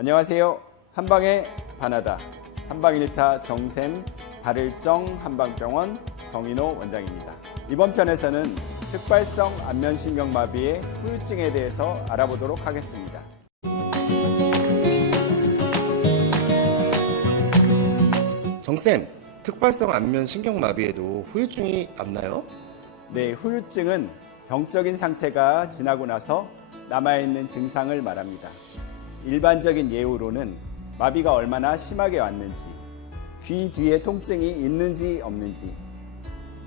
안녕하세요. 한방의 바나다 한방 1타 정샘 발을정 한방병원 정인호 원장입니다. 이번 편에서는 특발성 안면신경마비의 후유증에 대해서 알아보도록 하겠습니다. 정쌤, 특발성 안면신경마비에도 후유증이 남나요? 네, 후유증은 병적인 상태가 지나고 나서 남아있는 증상을 말합니다. 일반적인 예후로는 마비가 얼마나 심하게 왔는지, 귀 뒤에 통증이 있는지 없는지,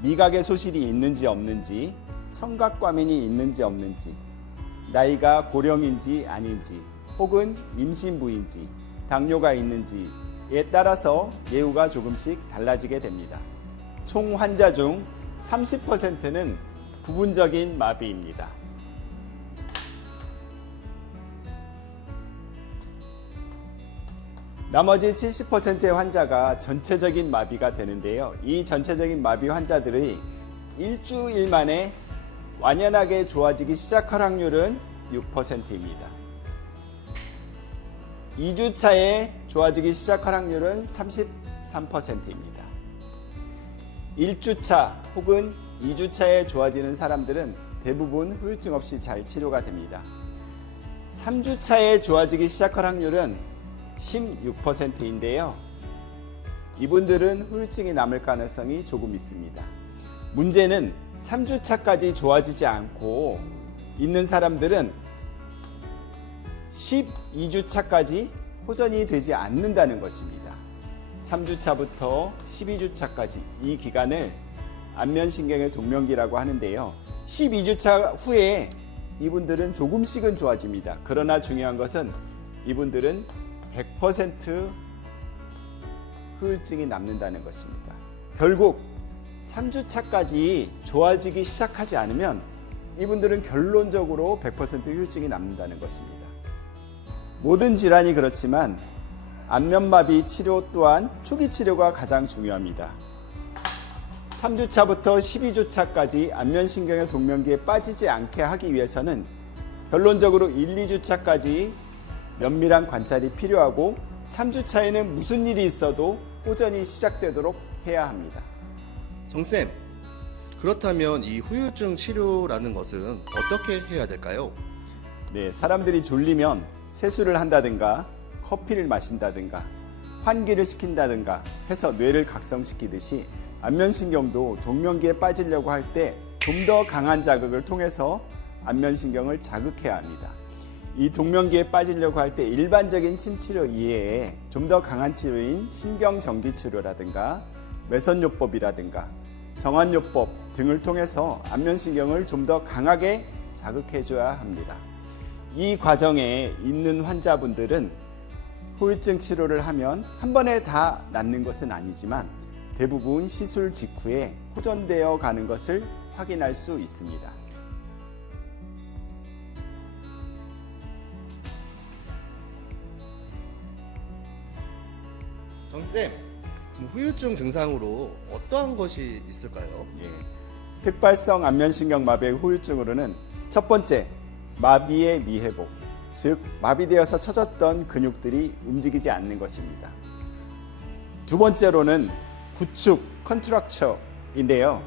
미각의 소실이 있는지 없는지, 청각과민이 있는지 없는지, 나이가 고령인지 아닌지, 혹은 임신부인지, 당뇨가 있는지에 따라서 예후가 조금씩 달라지게 됩니다. 총 환자 중 30%는 부분적인 마비입니다. 나머지 70%의 환자가 전체적인 마비가 되는데요. 이 전체적인 마비 환자들의 일주일 만에 완연하게 좋아지기 시작할 확률은 6%입니다. 2주 차에 좋아지기 시작할 확률은 33%입니다. 1주차 혹은 2주차에 좋아지는 사람들은 대부분 후유증 없이 잘 치료가 됩니다. 3주차에 좋아지기 시작할 확률은 16%인데요. 이분들은 후유증이 남을 가능성이 조금 있습니다. 문제는 3주차까지 좋아지지 않고 있는 사람들은 12주차까지 호전이 되지 않는다는 것입니다. 3주차부터 12주차까지 이 기간을 안면신경의 동면기라고 하는데요. 12주차 후에 이분들은 조금씩은 좋아집니다. 그러나 중요한 것은 이분들은 100% 후유증이 남는다는 것입니다. 결국 3주차까지 좋아지기 시작하지 않으면 이분들은 결론적으로 100% 후유증이 남는다는 것입니다. 모든 질환이 그렇지만 안면마비 치료 또한 초기 치료가 가장 중요합니다. 3주차부터 12주차까지 안면신경의 동면기에 빠지지 않게 하기 위해서는 결론적으로 1, 2주차까지 면밀한 관찰이 필요하고 3주차에는 무슨 일이 있어도 호전이 시작되도록 해야 합니다. 정쌤, 그렇다면 이 후유증 치료라는 것은 어떻게 해야 될까요? 네, 사람들이 졸리면 세수를 한다든가 커피를 마신다든가 환기를 시킨다든가 해서 뇌를 각성시키듯이 안면신경도 동면기에 빠지려고 할 때 좀 더 강한 자극을 통해서 안면신경을 자극해야 합니다. 이 동면기에 빠지려고 할 때 일반적인 침치료 이외에 좀 더 강한 치료인 신경전기치료라든가 매선요법이라든가 정환요법 등을 통해서 안면신경을 좀 더 강하게 자극해줘야 합니다. 이 과정에 있는 환자분들은 후유증 치료를 하면 한 번에 다 낫는 것은 아니지만 대부분 시술 직후에 호전되어 가는 것을 확인할 수 있습니다. 정쌤, 후유증 증상으로 어떠한 것이 있을까요? 특발성 안면신경마비의 후유증으로는 첫 번째, 마비의 미회복, 즉 마비되어서 처졌던 근육들이 움직이지 않는 것입니다. 두 번째로는 구축, 컨트럭처인데요.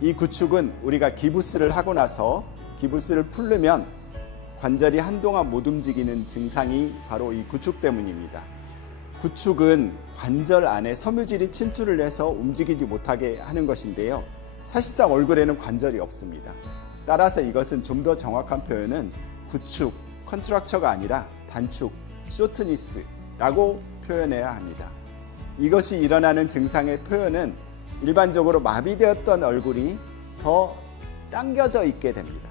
이 구축은 우리가 기부스를 하고 나서 기부스를 풀르면 관절이 한동안 못 움직이는 증상이 바로 이 구축 때문입니다. 구축은 관절 안에 섬유질이 침투를 해서 움직이지 못하게 하는 것인데요. 사실상 얼굴에는 관절이 없습니다. 따라서 이것은 좀 더 정확한 표현은 구축, 컨트럭처가 아니라 단축, 쇼트니스라고 표현해야 합니다. 이것이 일어나는 증상의 표현은 일반적으로 마비되었던 얼굴이 더 당겨져 있게 됩니다.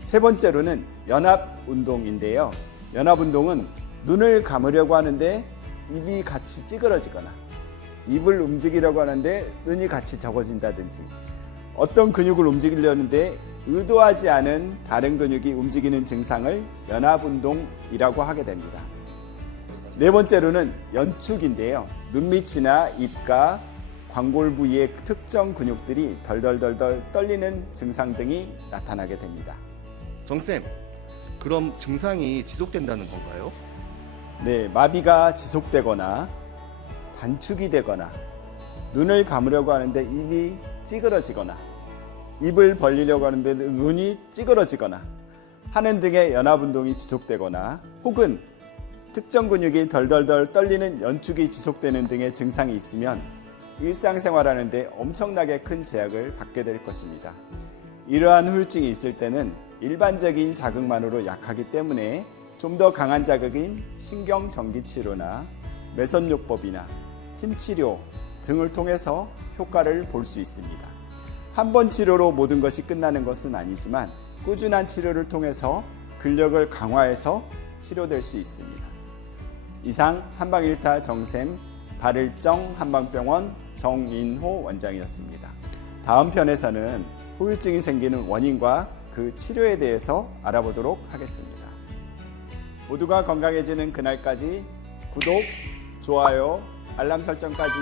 세 번째로는 연합운동인데요. 연합운동은 눈을 감으려고 하는데 입이 같이 찌그러지거나 입을 움직이려고 하는데 눈이 같이 적어진다든지 어떤 근육을 움직이려는데 의도하지 않은 다른 근육이 움직이는 증상을 연합운동이라고 하게 됩니다. 네 번째로는 연축인데요. 눈밑이나 입가, 광골 부위의 특정 근육들이 덜덜덜덜 떨리는 증상 등이 나타나게 됩니다. 정쌤, 그럼 증상이 지속된다는 건가요? 네, 마비가 지속되거나 단축이 되거나 눈을 감으려고 하는데 입이 찌그러지거나 입을 벌리려고 하는데 눈이 찌그러지거나 하는 등의 연합운동이 지속되거나 혹은 특정 근육이 덜덜덜 떨리는 연축이 지속되는 등의 증상이 있으면 일상생활하는 데 엄청나게 큰 제약을 받게 될 것입니다. 이러한 후유증이 있을 때는 일반적인 자극만으로 약하기 때문에 좀 더 강한 자극인 신경전기치료나 매선요법이나 침치료 등을 통해서 효과를 볼 수 있습니다. 한 번 치료로 모든 것이 끝나는 것은 아니지만 꾸준한 치료를 통해서 근력을 강화해서 치료될 수 있습니다. 이상 한방일타 정샘 발을정 한방병원 정인호 원장이었습니다. 다음 편에서는 후유증이 생기는 원인과 그 치료에 대해서 알아보도록 하겠습니다. 모두가 건강해지는 그날까지 구독, 좋아요, 알람 설정까지